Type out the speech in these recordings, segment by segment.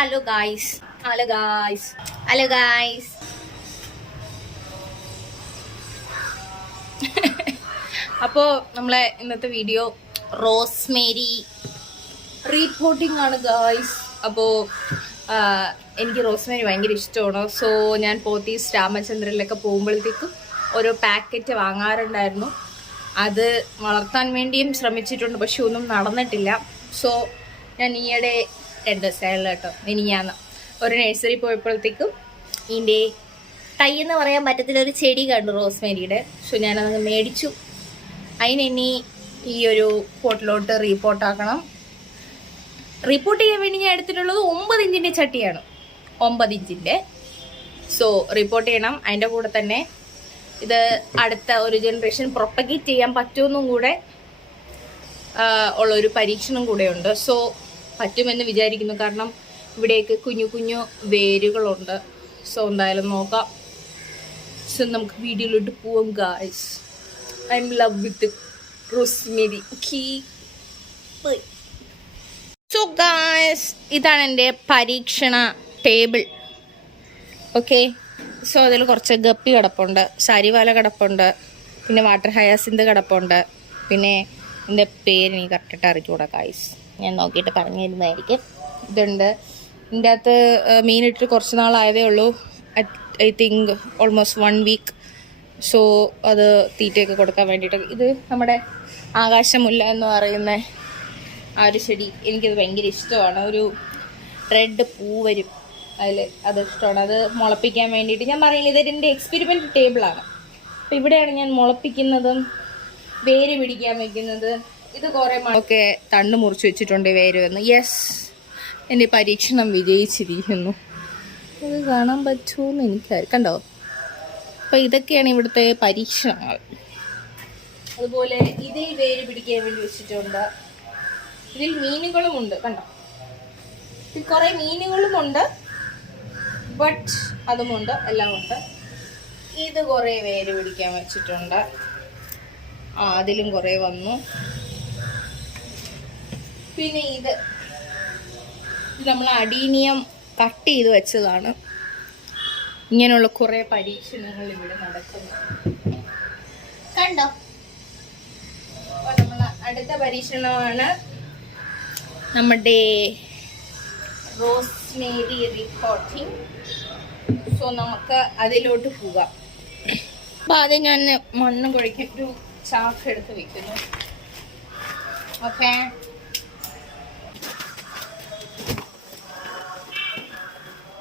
Hello guys. അപ്പോൾ നമ്മളെ ഇന്നത്തെ വീഡിയോ റോസ്മേരി റിപ്പോർട്ടിംഗ് ആണ് ഗായ്സ്. അപ്പോൾ എനിക്ക് റോസ്മേരി ഭയങ്കര ഇഷ്ടമാണ്. സോ ഞാൻ പോത്തീസ് രാമചന്ദ്രനിലൊക്കെ പോകുമ്പോഴത്തേക്കും ഓരോ പാക്കറ്റ് വാങ്ങാറുണ്ടായിരുന്നു. അത് വളർത്താൻ വേണ്ടിയും ശ്രമിച്ചിട്ടുണ്ട്, പക്ഷെ ഒന്നും നടന്നിട്ടില്ല. സോ ഞാൻ ഈയിടെ 2 ദിവസമായുള്ള കേട്ടോ, മിനിഞ്ഞാന്ന് ഒരു നഴ്സറി പോയപ്പോഴത്തേക്കും ഇതിൻ്റെ തൈ എന്ന് പറയാൻ പറ്റത്തില്ല, ഒരു ചെടി കണ്ടു റോസ്മേരിയുടെ. സോ ഞാനതങ്ങ് മേടിച്ചു. അതിനി ഈ ഒരു പോട്ടിലോട്ട് റീപ്പോർട്ടാക്കണം. റിപ്പോർട്ട് ചെയ്യാൻ വേണ്ടി ഞാൻ എടുത്തിട്ടുള്ളത് 9 ഇഞ്ചിൻ്റെ ചട്ടിയാണ്, 9 ഇഞ്ചിൻ്റെ. സോ റിപ്പോർട്ട് ചെയ്യണം. അതിൻ്റെ കൂടെ തന്നെ ഇത് അടുത്ത ഒരു ജനറേഷൻ പ്രൊപ്പഗേറ്റ് ചെയ്യാൻ പറ്റുമെന്നും കൂടെ ഉള്ളൊരു പരീക്ഷണം കൂടെയുണ്ട്. സോ പറ്റുമെന്ന് വിചാരിക്കുന്നു, കാരണം ഇവിടെയൊക്കെ കുഞ്ഞു കുഞ്ഞു വേരുകളുണ്ട്. സോ എന്തായാലും നോക്കാം. സോ നമുക്ക് വീഡിയോയിലോട്ട് പോവാം guys. I M love with Rosemary. So guys, ഇതാണ് എൻ്റെ പരീക്ഷണ ടേബിൾ. ഓക്കെ, സോ അതിൽ കുറച്ച് ഗപ്പി കിടപ്പുണ്ട്, സാരിവാല കിടപ്പുണ്ട്, പിന്നെ വാട്ടർ ഹയാസിന്ത് കിടപ്പുണ്ട്, പിന്നെ എൻ്റെ പേര് എനിക്ക് കറക്റ്റായിട്ട് അറിയിച്ചുകൂടാ ഗായ്സ്, ഞാൻ നോക്കിയിട്ട് പറഞ്ഞു തരുന്നതായിരിക്കും. ഇതുണ്ട്. ഇതിൻ്റെ അകത്ത് മീനിട്ട് കുറച്ച് നാളായതേ ഉള്ളൂ, I think almost 1 week. So അത് തീറ്റയൊക്കെ കൊടുക്കാൻ വേണ്ടിയിട്ട്. ഇത് നമ്മുടെ ആകാശമുല്ല എന്ന് പറയുന്ന ആ ഒരു ചെടി, എനിക്കത് ഭയങ്കര ഇഷ്ടമാണ്. ഒരു റെഡ് പൂ വരും അതിൽ, അത് ഇഷ്ടമാണ്. അത് മുളപ്പിക്കാൻ വേണ്ടിയിട്ട് ഞാൻ പറയുന്നത് ഇതെൻ്റെ എക്സ്പെരിമെൻ്റ് ടേബിളാണ്. അപ്പോൾ ഇവിടെയാണ് ഞാൻ മുളപ്പിക്കുന്നതും വേര് പിടിക്കാൻ വയ്ക്കുന്നത്. ഇത് കുറേ മഴയൊക്കെ തണ്ട് മുറിച്ച് വെച്ചിട്ടുണ്ട് വേര് വന്ന്. യെസ്, എൻ്റെ പരീക്ഷണം വിജയിച്ചിരിക്കുന്നു. ഇത് കാണാൻ പറ്റുമെന്ന് എനിക്കറിയാം, കണ്ടോ? അപ്പോൾ ഇതൊക്കെയാണ് ഇവിടുത്തെ പരീക്ഷണങ്ങൾ. അതുപോലെ ഇതിൽ വേര് പിടിക്കാൻ വേണ്ടി വെച്ചിട്ടുണ്ട്. ഇതിൽ മീനുകളുമുണ്ട്, കണ്ടോ? ഇതിൽ കുറേ മീനുകളുമുണ്ട്, ബട്ട് അതുമുണ്ട്, എല്ലാം ഉണ്ട്. ഇത് കുറേ വേര് പിടിക്കാൻ വെച്ചിട്ടുണ്ട്. അതിലും കുറേ വന്നു. പിന്നെ ഇത് നമ്മൾ അഡീനിയം കട്ട് ചെയ്ത് വെച്ചതാണ്. ഇങ്ങനെയുള്ള കുറേ പരീക്ഷണങ്ങൾ ഇവിടെ നടക്കുന്നു, കണ്ടോ? അപ്പോൾ നമ്മൾ അടുത്ത പരീക്ഷണമാണ് നമ്മുടെ റോസ്മേരി റിപ്പോർട്ടിംഗ്. സോ നമുക്ക് അതിലോട്ട് പോകാം. അപ്പോൾ ആദ്യം ഞാൻ മണ്ണ് കുഴിക്കാൻ ഒരു ചാക്ക് എടുത്ത് വെക്കുന്നു. ഓക്കെ,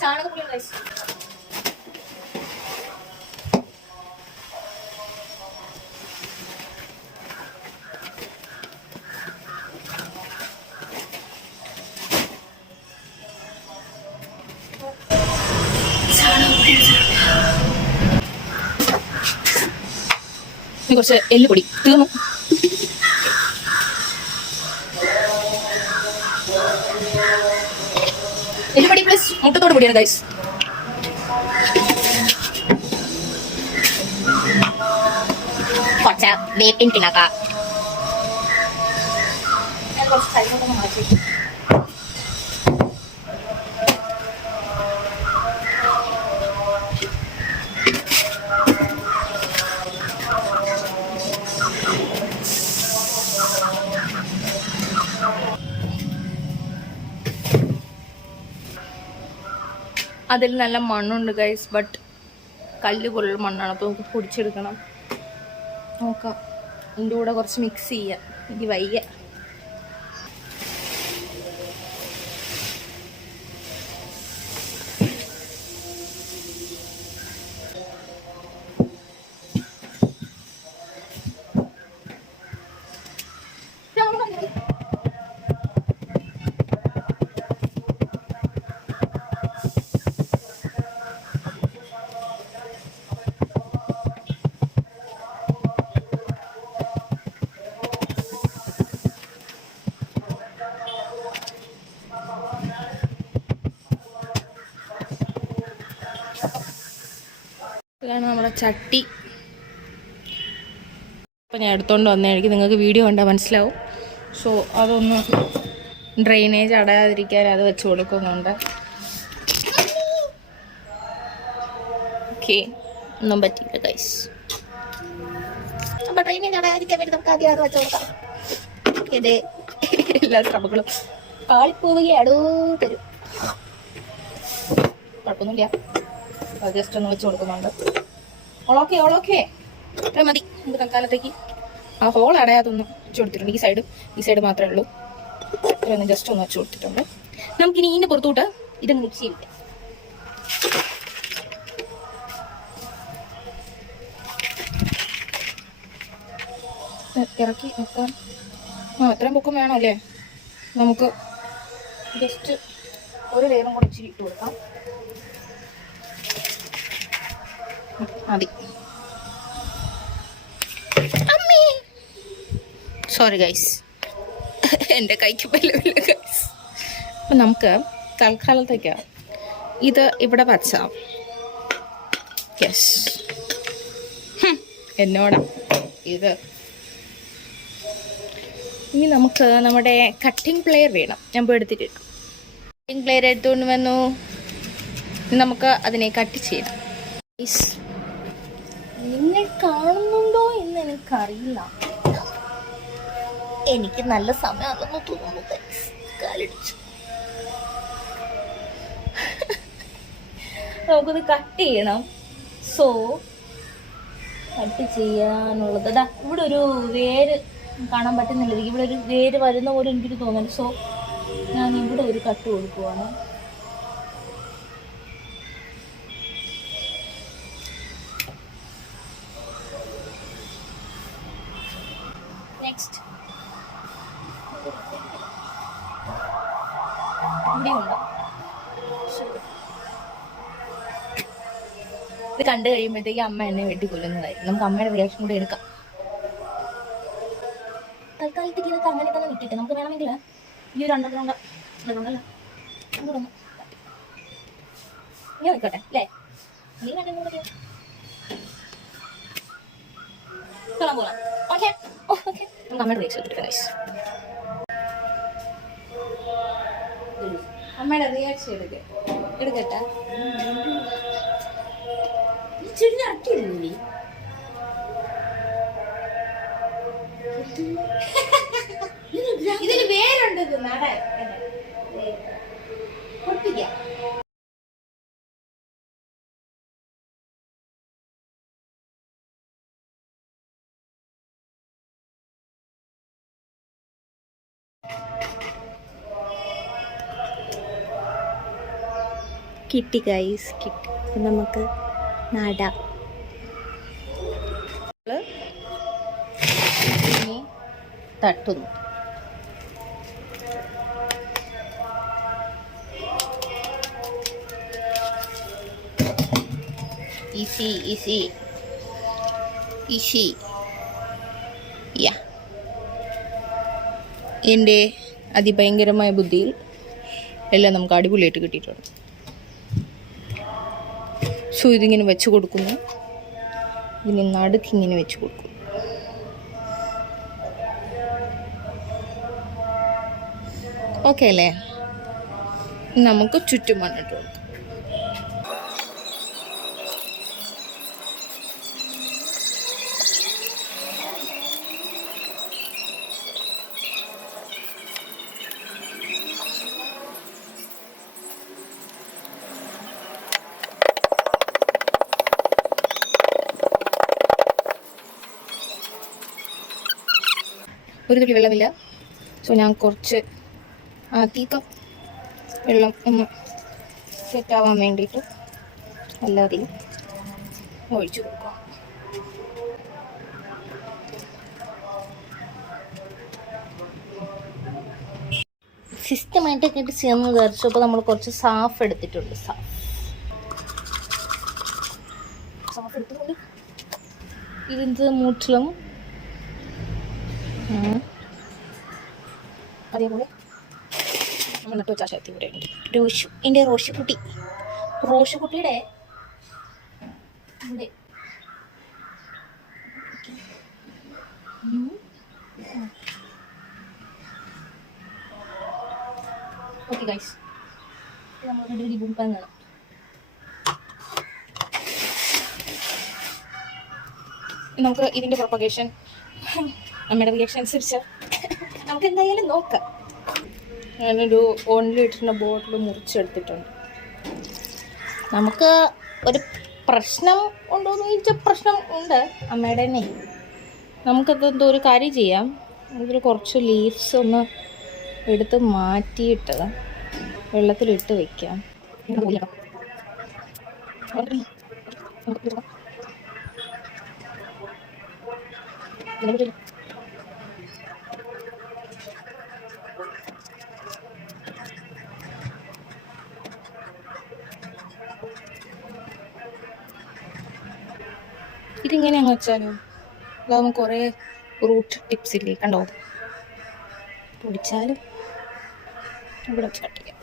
ചാണകപ്പൊടി കഴിച്ചു. കുറച്ച് എല്ലുപൊടി തീർന്നു. എല്ലുപൊടി പ്ലസ് മുട്ടത്തോട് പൊടിയാണ് ഗൈസ്. കുറച്ച് വേപ്പിൻ പിണ്ണാക്ക, കുറച്ച് കൈകൊണ്ടൊന്ന് മാറ്റി. അതിൽ നല്ല മണ്ണുണ്ട് ഗൈസ്, ബട്ട് കല്ല് പോലുള്ള മണ്ണാണ്. അപ്പോൾ നമുക്ക് പൊടിച്ചെടുക്കണം. നോക്കാം. ഇതിൻ്റെ കൂടെ കുറച്ച് മിക്സ് ചെയ്യാം. എനിക്ക് വയ്യ. ഇതാണ് നമ്മുടെ ചട്ടി. അപ്പോൾ ഞാൻ എടുത്തുകൊണ്ട് വന്നതായിരിക്കും, നിങ്ങൾക്ക് വീഡിയോ കണ്ടാൽ മനസ്സിലാവും. സോ അതൊന്ന് ഡ്രെയിനേജ് അടയാതിരിക്കാൻ അത് വെച്ച് കൊടുക്കുന്നുണ്ട്. ഓക്കെ, ഒന്നും പറ്റിയില്ല ഗൈസ്. അപ്പൊ ട്രെയിനിങ് കാണാതിരിക്കാൻ വേണ്ടി നമുക്ക് ആദ്യം വെച്ച് നോക്കാം. ഇതേ എല്ലാ ശ്രമങ്ങളും പാളിപ്പോവുകയാടോ തരും. കുഴപ്പമൊന്നുമില്ല, ജസ്റ്റ് ഒന്ന് വെച്ച് കൊടുക്കുന്നുണ്ട്. ഓളോക്കെ മതി. നമുക്ക് തൽക്കാലത്തേക്ക് ആ ഹോൾ അടയാതൊന്നും വെച്ച് കൊടുത്തിട്ടുണ്ട്. ഈ സൈഡ് മാത്രമേ ഉള്ളൂ. ഇതൊന്ന് ജസ്റ്റ് ഒന്ന് വെച്ച് കൊടുത്തിട്ടുണ്ട്. നമുക്കിനി ഇതിൻ്റെ പുറത്തോട്ട് ഇതൊന്ന് മിക്സ് ചെയ്യില്ല. ഇറക്കി വെക്കാം. എത്രയും പൊക്കം വേണം അല്ലേ? നമുക്ക് ജസ്റ്റ് ഒരു ലെയറും കൂടെ ഇച്ചിരി ഇട്ട് കൊടുക്കാം. മതി. സോറി ഗൈസ്, എൻ്റെ കൈക്ക് പറ്റില്ല ഗൈസ്. അപ്പം നമുക്ക് തൽക്കാലത്തേക്ക് ഇത് ഇവിടെ വച്ചാം. യെസ്, എന്നോടാ ഇത്. ഇനി നമുക്ക് നമ്മുടെ കട്ടിംഗ് പ്ലെയർ വേണം. ഞാൻ പോയി എടുത്തിട്ട് കട്ടിംഗ് പ്ലെയർ എടുത്തുകൊണ്ട് വന്നു. നമുക്ക് അതിനെ കട്ട് ചെയ്യണം. നിങ്ങൾ കാണുന്നുണ്ടോ എന്ന് എനിക്കറിയില്ല. എനിക്ക് നല്ല സമയമാണെന്ന് തോന്നുന്നു. കാലടിച്ചു. നമുക്കത് കട്ട് ചെയ്യണം. സോ കട്ട് ചെയ്യാനുള്ളത് ഇവിടെ ഒരു വേര് കാണാൻ പറ്റുന്നില്ല. ഇവിടെ ഒരു വേര് വരുന്ന പോലെ എനിക്കൊരു തോന്നുന്നു. സോ ഞാൻ ഇവിടെ ഒരു കട്ട് കൊടുക്കുവാണ്. നെക്സ്റ്റ് ഇവിടെ ഉണ്ടോ? ഇത് കണ്ടു കഴിയുമ്പോഴത്തേക്ക് അമ്മ എന്നെ വെട്ടിക്കൊല്ലുന്നതായിരിക്കും. നമുക്ക് അമ്മയുടെ റിയാക്ഷൻ കൂടെ എടുക്കാം. തൽക്കാലത്തേക്ക് ഇതൊക്കെ അങ്ങനെ തന്നെ വിട്ടിട്ട് നമുക്ക് വേണമെങ്കിൽ ഈ ഒരു അണ്ടർഗ്രൗണ്ട് അല്ലേ ഇനി നിൽക്കട്ടെ അല്ലേ? നീ കണ്ടെങ്കിൽ പോകാം. ഓക്കെ ഓക്കെ, നമുക്ക് അമ്മയുടെ റിയാക്ഷൻ എടുക്കാം. അമ്മയുടെ റിയാക്ഷൻ എടുക്കട്ടെ. ഇതിന് വേരുണ്ട്. പൊട്ടിക്കാം. കിട്ടി ഗൈസ്, കിട്ടി. നമുക്ക് നടാം. ഇനി തട്ടുന്നു. ഈസി. എൻ്റെ അതിഭയങ്കരമായ ബുദ്ധിയിൽ എല്ലാം നമുക്ക് അടിപൊളിയായിട്ട് കിട്ടിയിട്ടുണ്ട്. സോ ഇതിങ്ങനെ വെച്ച് കൊടുക്കുന്നു. ഇതിന് നടുക്കിങ്ങനെ വെച്ച് കൊടുക്കും. ഓക്കെ അല്ലേ? നമുക്ക് ചുറ്റും മണ്ണിട്ട് കൊടുക്കും. ഒരു തുള്ളി വെള്ളമില്ല. സോ ഞാൻ കുറച്ച് അധികം വെള്ളം ഒന്ന് സെറ്റാവാൻ വേണ്ടിയിട്ട് എല്ലാവരെയും ഒഴിച്ചു കൊടുക്കുക. സിസ്റ്റമായിട്ടൊക്കെ ഇട്ട് ചെയ്യാമെന്ന് വിചാരിച്ചു. അപ്പോൾ നമ്മൾ കുറച്ച് സാഫ് എടുത്തിട്ടുണ്ട്. സാഫ് എടുത്തുകൊണ്ട് ഇതിൻ്റെ മുറ്റിലും അതേപോലെ നമ്മൾ നട്ടു വെച്ച ശക്തി കൂടെ ഉണ്ട്. എൻ്റെ റോഷുകുട്ടിയുടെ ഇവിടെ ഓക്കെ ഗൈസ്, നമ്മൾ ഭൂമിപ്പാൻ വേണം. നമുക്ക് ഇതിൻ്റെ പ്രൊപ്പഗേഷൻ നമ്മുടെ റിയാക്ഷൻ അനുസരിച്ച് നമുക്ക് എന്തായാലും നോക്കാം. ഞാനൊരു 1 ലിറ്ററിൻ്റെ ബോട്ടിൽ മുറിച്ചെടുത്തിട്ടുണ്ട്. നമുക്ക് ഒരു പ്രശ്നം ഉണ്ടോയെന്ന് ചോദിച്ചാൽ പ്രശ്നം ഉണ്ട് അമ്മയുടെ തന്നെ. നമുക്കത് എന്തോ ഒരു കാര്യം ചെയ്യാം. ഇതിൽ കുറച്ച് ലീവ്സ് ഒന്ന് എടുത്ത് മാറ്റിയിട്ട് വെള്ളത്തിലിട്ട് വയ്ക്കാം. ഇതിങ്ങനെയാന്ന് വെച്ചാലോ, അതാകുമ്പോൾ കുറേ റൂട്ട് ടിപ്സ് ഇല്ലേ, കണ്ടോ? പൊടിച്ചാലും ഇവിടെ കട്ട് ചെയ്യാം.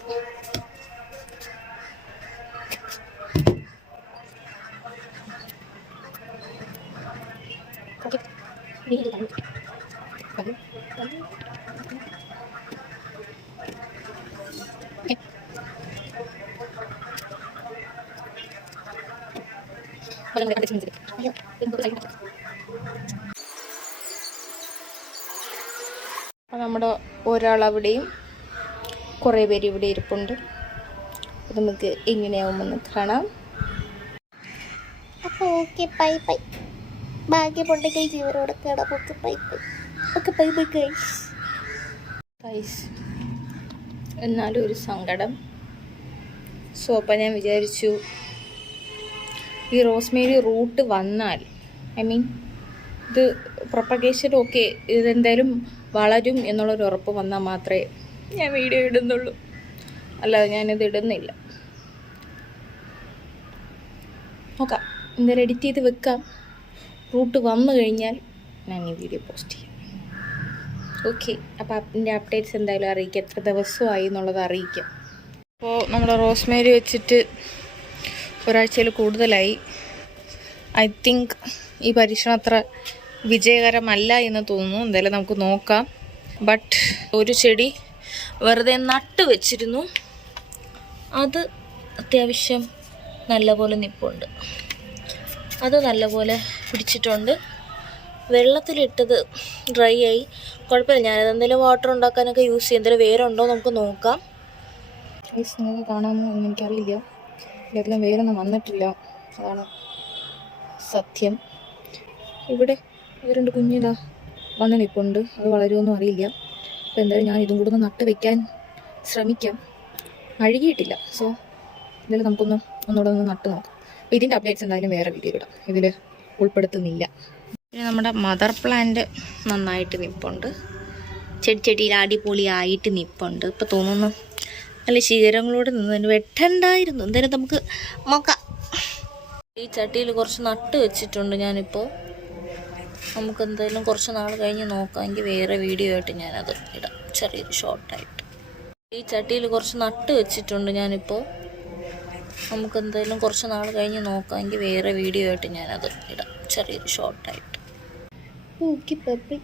നമ്മുടെ ഒരാളവിടെയും കുറേ പേര് ഇവിടെ ഇരിപ്പുണ്ട്. നമുക്ക് എങ്ങനെയാവുമെന്ന് കാണാം. അപ്പോൾ ഓക്കെ, ബൈ ബൈ. ഭാഗ്യമുണ്ടെങ്കിൽ ജീവനോടെ കാണാം. Okay bye bye. Okay bye bye guys. എന്നാലും ഒരു സങ്കടം. സോ അപ്പം ഞാൻ വിചാരിച്ചു ഈ റോസ്മേരി റൂട്ട് വന്നാൽ, ഐ മീൻ ഇത് പ്രൊപ്പഗേഷൻ ഓക്കെ, ഇതെന്തായാലും വളരും എന്നുള്ളൊരു ഉറപ്പ് വന്നാൽ മാത്രമേ ഞാൻ വീഡിയോ ഇടുന്നുള്ളൂ, അല്ലാതെ ഞാനിത് ഇടുന്നില്ല. നോക്കാം, എന്തായാലും എഡിറ്റ് ചെയ്ത് വെക്കാം. റൂട്ട് വന്നു കഴിഞ്ഞാൽ ഞാൻ ഈ വീഡിയോ പോസ്റ്റ് ചെയ്യാം. ഓക്കെ, അപ്പോൾ അതിൻ്റെ അപ്ഡേറ്റ്സ് എന്തായാലും അറിയിക്കാം. എത്ര ദിവസമായി എന്നുള്ളത് അറിയിക്കാം. അപ്പോൾ നമ്മുടെ റോസ്മേരി വെച്ചിട്ട് ഒരാഴ്ചയിൽ കൂടുതലായി. ഐ തിങ്ക് ഈ പരീക്ഷണം അത്ര വിജയകരമല്ല എന്ന് തോന്നുന്നു. എന്തായാലും നമുക്ക് നോക്കാം. ബട്ട് ഒരു ചെടി വെറുതെ നട്ട് വെച്ചിരുന്നു, അത് അത്യാവശ്യം നല്ലപോലെ നിൽപ്പുണ്ട്. അത് നല്ലപോലെ പിടിച്ചിട്ടുണ്ട്. വെള്ളത്തിലിട്ടത് ഡ്രൈ ആയി, കുഴപ്പമില്ല. ഞാനത് എന്തെങ്കിലും വാട്ടർ ഉണ്ടാക്കാനൊക്കെ യൂസ് ചെയ്യും. എന്തെങ്കിലും വേറെ ഉണ്ടോ നമുക്ക് നോക്കാം. നിങ്ങൾക്ക് കാണാമെന്ന് എനിക്കറിയില്ല, ഇതിലും വേറൊന്നും വന്നിട്ടില്ല, അതാണ് സത്യം. ഇവിടെ വേറെ കുഞ്ഞിതാ വന്ന് നിൽപ്പുണ്ട്, അത് വളരുമൊന്നും അറിയില്ല. അപ്പോൾ എന്തായാലും ഞാൻ ഇതും കൂടെ ഒന്ന് നട്ട് വയ്ക്കാൻ ശ്രമിക്കാം. അഴുകിയിട്ടില്ല, സോ എന്തായാലും ഒന്നുകൂടെ ഒന്ന് നട്ട് നോക്കാം. അപ്പോൾ ഇതിൻ്റെ അപ്ഡേറ്റ്സ് എന്തായാലും വേറെ വീഡിയോ ഇടാം, ഇതിൽ ഉൾപ്പെടുത്തുന്നില്ല. പിന്നെ നമ്മുടെ മദർ പ്ലാന്റ് നന്നായിട്ട് നിൽപ്പുണ്ട്, ചെടിയിൽ അടിപൊളിയായിട്ട് നിൽപ്പുണ്ട്. ഇപ്പോൾ തോന്നുന്നു നല്ല ശിഖരങ്ങളോട് നിന്ന് വെട്ടണ്ടായിരുന്നു. എന്തായാലും നമുക്ക് നോക്കാം. ഈ ചട്ടിയിൽ കുറച്ച് നട്ട് വെച്ചിട്ടുണ്ട് ഞാനിപ്പോൾ. നമുക്ക് എന്തായാലും കുറച്ച് നാൾ കഴിഞ്ഞ് നോക്കാമെങ്കിൽ വേറെ വീഡിയോ ആയിട്ട് ഞാനത് ഇടാം, ചെറിയൊരു ഷോർട്ടായിട്ട്. ഈ ചട്ടിയിൽ കുറച്ച് നട്ട് വെച്ചിട്ടുണ്ട് ഞാനിപ്പോൾ. നമുക്ക് എന്തായാലും കുറച്ച് നാൾ കഴിഞ്ഞ് നോക്കാമെങ്കിൽ വേറെ വീഡിയോ ആയിട്ട് ഞാനത് ഇടാം, ചെറിയൊരു ഷോർട്ടായിട്ട്. Okay, by.